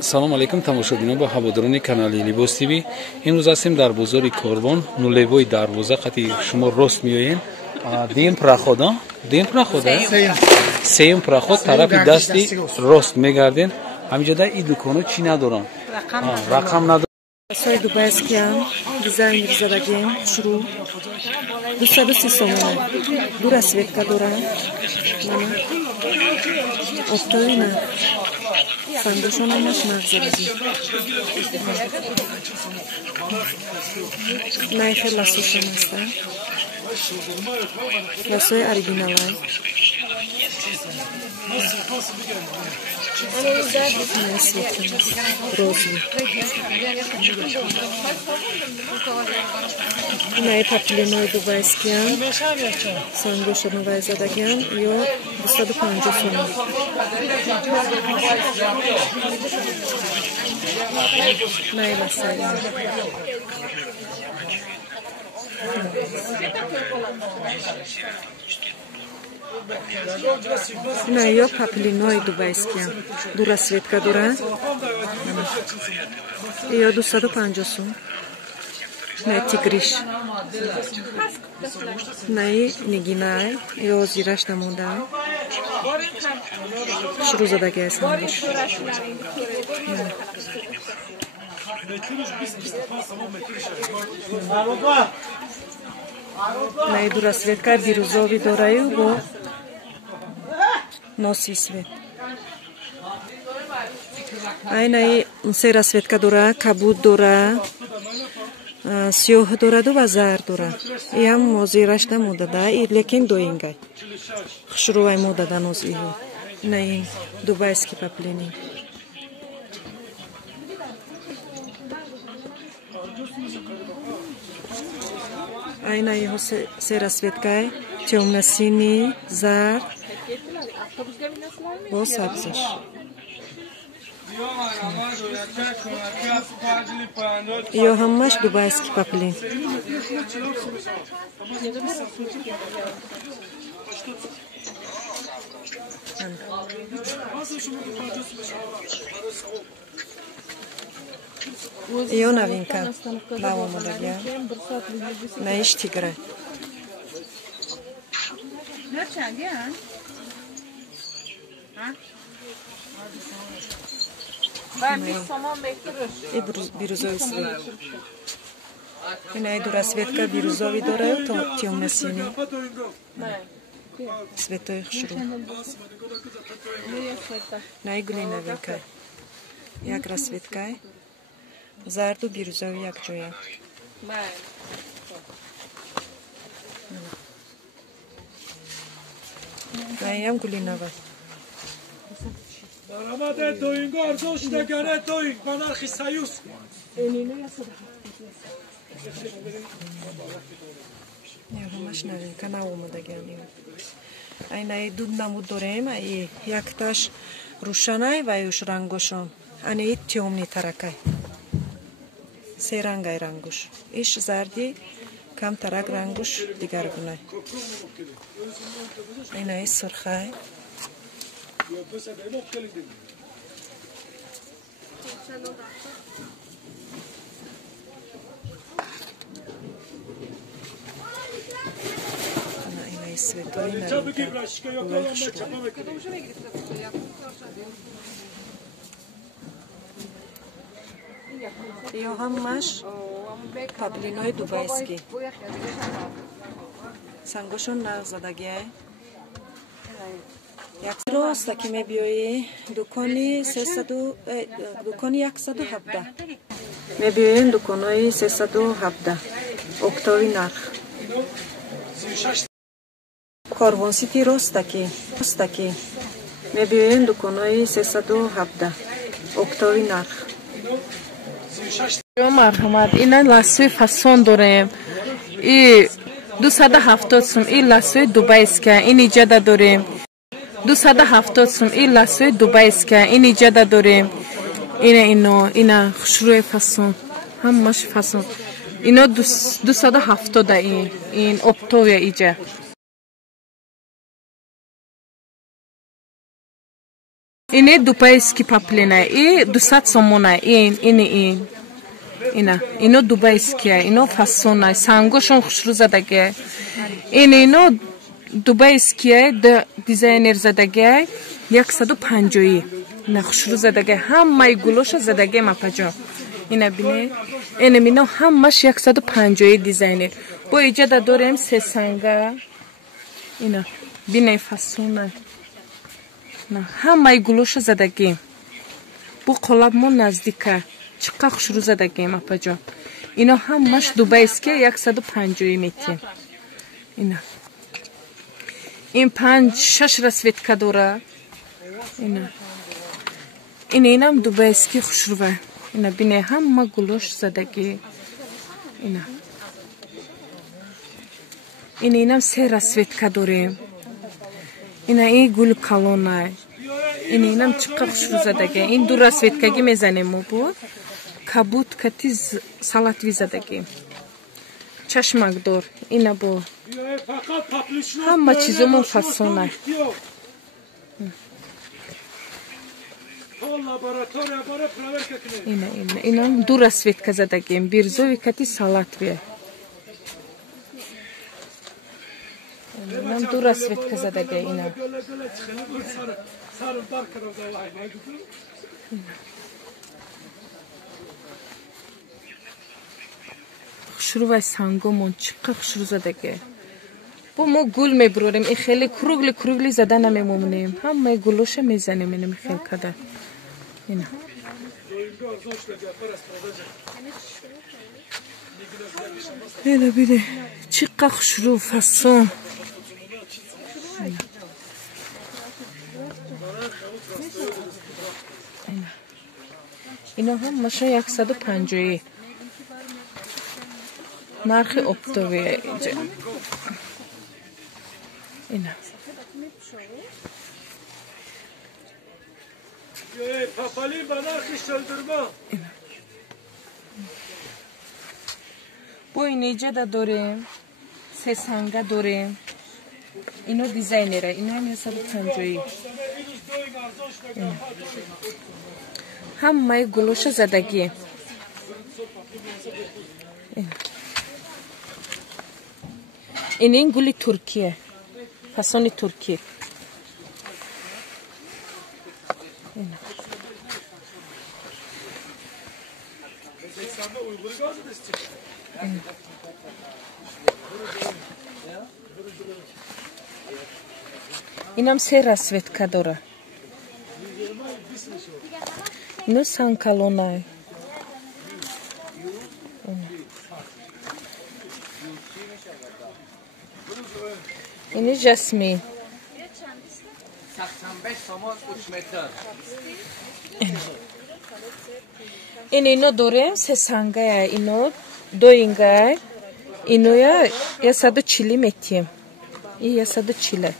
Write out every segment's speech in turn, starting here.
салом алейкум тамошобинон ба ҳаводорони канали Libos TV. имрӯз ҳастем дар бозори Корбон, нулевои дарвоза. қати шумо рост меоед, дем проход, сеюм проход тарафи дасти рост мегарден. ҳаминҷода ин дуконҳо чӣ надоранд? Рақам надоранд. Сои дубайскиам дизайн задагем шуру 230 сомона. Дура светка дорам. Мана офтоина. Сандушон наш нагзарази. Найхе ласошон аста. Ласои оригиналай. Розовый. Най папилиной дубайскиам. Сангоша новая задагиам. Ё 250 сом. Най ласай. На ё папилиной дубайскиам. Дура светка дура. Ё 250 сом. На тигриш. На нигинай. Ё зираш намуда. Шуру задагиам сандуш. На дура светка бирюзовый дораю бо носи свет. Айнай сера светка дора, кабуд дора, сиёҳ дора ду ва зар дора. Иам мозираш намудада, и лекин доингай. Хушрувай модада ноз иҳу. Инай дубайски паплини. Айнай сера светкай, тёмно-синий, зар, бо сабзаш. Ё ҳамаш дубайски паплин. Ё новинка. Баомадагия. Наиш тигра. И бирюзовый свет. И найду рассветка бирюзовый дораю, то темно-синий. Светой хшру. Найгули новинка. Як рассветкай. Зарду бирюзовый як джоя. Наям гулинова. Рамаде доинго арзош дагане доинг банархи союз. Я ҳамаш новинка наомадагиам. Айнай дуд намуд дорем, ай якташ рӯшанай ва юш рангошон. Ани тёмни таракай. Се рангай рангуш. Иш зарди кам тарак рангуш дигаргунай. Айнай сурхай. Светой Ё ҳамаш паплиной дубайски. Сангошон нағзадагиай. Роста ки мебиёи дукони 117. Мебиёем дуконои 317. Октови нарх. Корбон сити ростаки. Мебиёем дуконои 317. Октови нарх. Марҳамат, ина ласои фасон дорем. И 270 сум, и ласои дубайска, ин иҷада дорем. 270 сум, и ласои дубайска, ин иҷада дорем. Ина хушрӯи фасон. Ҳамаш фасон. Ино 270 ин оптовия иҷа. اینه دوبایسکی پاپلینه ای 200 سومونه این اینا اینو دوبایسکیه اینو فاسونه سانگوشون خوشرو زدگه اینو دوبایسکیه دیزاینر زدگه 150 اینا خوشرو زدگه همه گلوش زدگه مپجا اینا بینه اینو همش 150 دیزاینر با ایجاد داریم سه سانگا اینا بینه فاسونه نه همه گلوش زدگه بو قلاب ما نزدیکه چقدر خوشرو زدگه مپجا اینا همش دوبایسکیه 150 میتیم اینا این 5-6 رسویتکا داره اینم دوبایسکی خوشروه اینا بینه همه گلوش زدگی اینا اینم 3 رسویتکا داریم اینا این گل کالونه اینم چقدر خوشرو زدگی این 2 رسویتکاگی میزنیم بو کابوت کتی سالات ویزدگی چشمک دور اینا بو همه چیزمون فاسونه اینم 2 رسویتکا زدگیم بیرزوی کتی سالات ویه اینم 2 رسویتکا زدگی اینا خوشرو و سانگومون چقدر خوشرو زدگه با ما گل میبروریم این خیلی کروگلی زده نمیمونیم همه گلوش میزنیم اینم خیلی کده اینا اینا بیده چقدر خوشرو فاسون اینا هم مشه 150 نرخ اپتویه اینجا اینا بو اینجا داریم 3 سانگا داریم اینو دیزاینره اینو هم 150 همه گلوش زدگی این گلی ترکیه فاسون ترکیه اینم 3 رسویتکا داره اینو سانکالونه اینی جسمی اینو داریم 3 سانگا اینو 2 اینگا اینو یا 140 میتیم این 140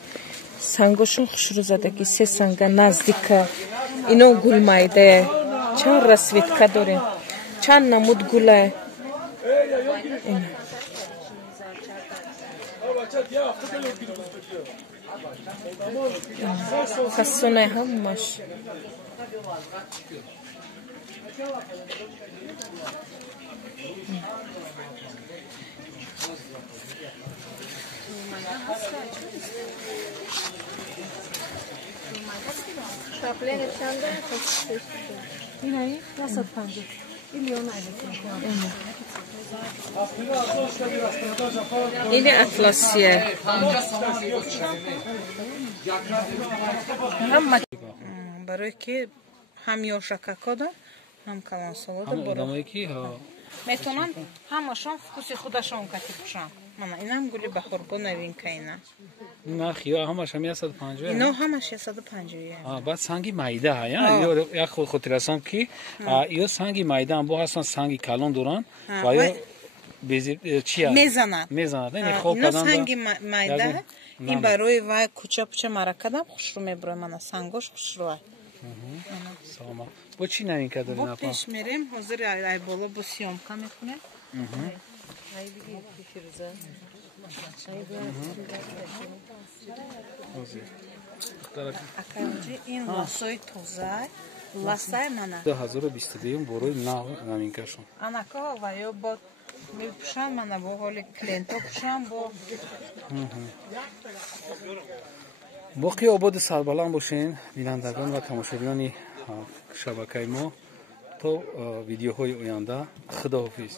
سانگوشون خوشرو زدگی 3 سانگا نزدیکه اینو گل مایده چند رسویتکا داریم چند نمود گله فاسونه همش اینایی 150 میلیون این اطلاسیه برای که هم یوشکاکا دار هم کلانسالا دار میتونن همشون вкуси خودشون کتیبشون من اینم گلی بخوربو نوینکه اینا نه خیا همش هم 150 اینا همش 150 بعد سانگی مایده ها یا خود رسام کی یا سانگی مایده هم با هستن سانگی کلان دوران و یا چیا میزنن این خوب کدام سانگی مایده این برای و کوچه پوچه مرکدم خوش رو میبره من سانگوش خوش رو سلام با چی نوین که دارین با پیش میریم حاضر ای بالا با سیامکا میکنه ای دیگه پیشرزه Акаҷи ин ласои тоза, ласай мана. 2022 борои нав новинкашон. Анако ва ё бо мепушам мана бо ҳоли кленто пушам бо. боқи ободи сарбаланд бошен бинандагон ва тамошобинони шабакаи мо то видеоҳои оянда. Худоҳофиз.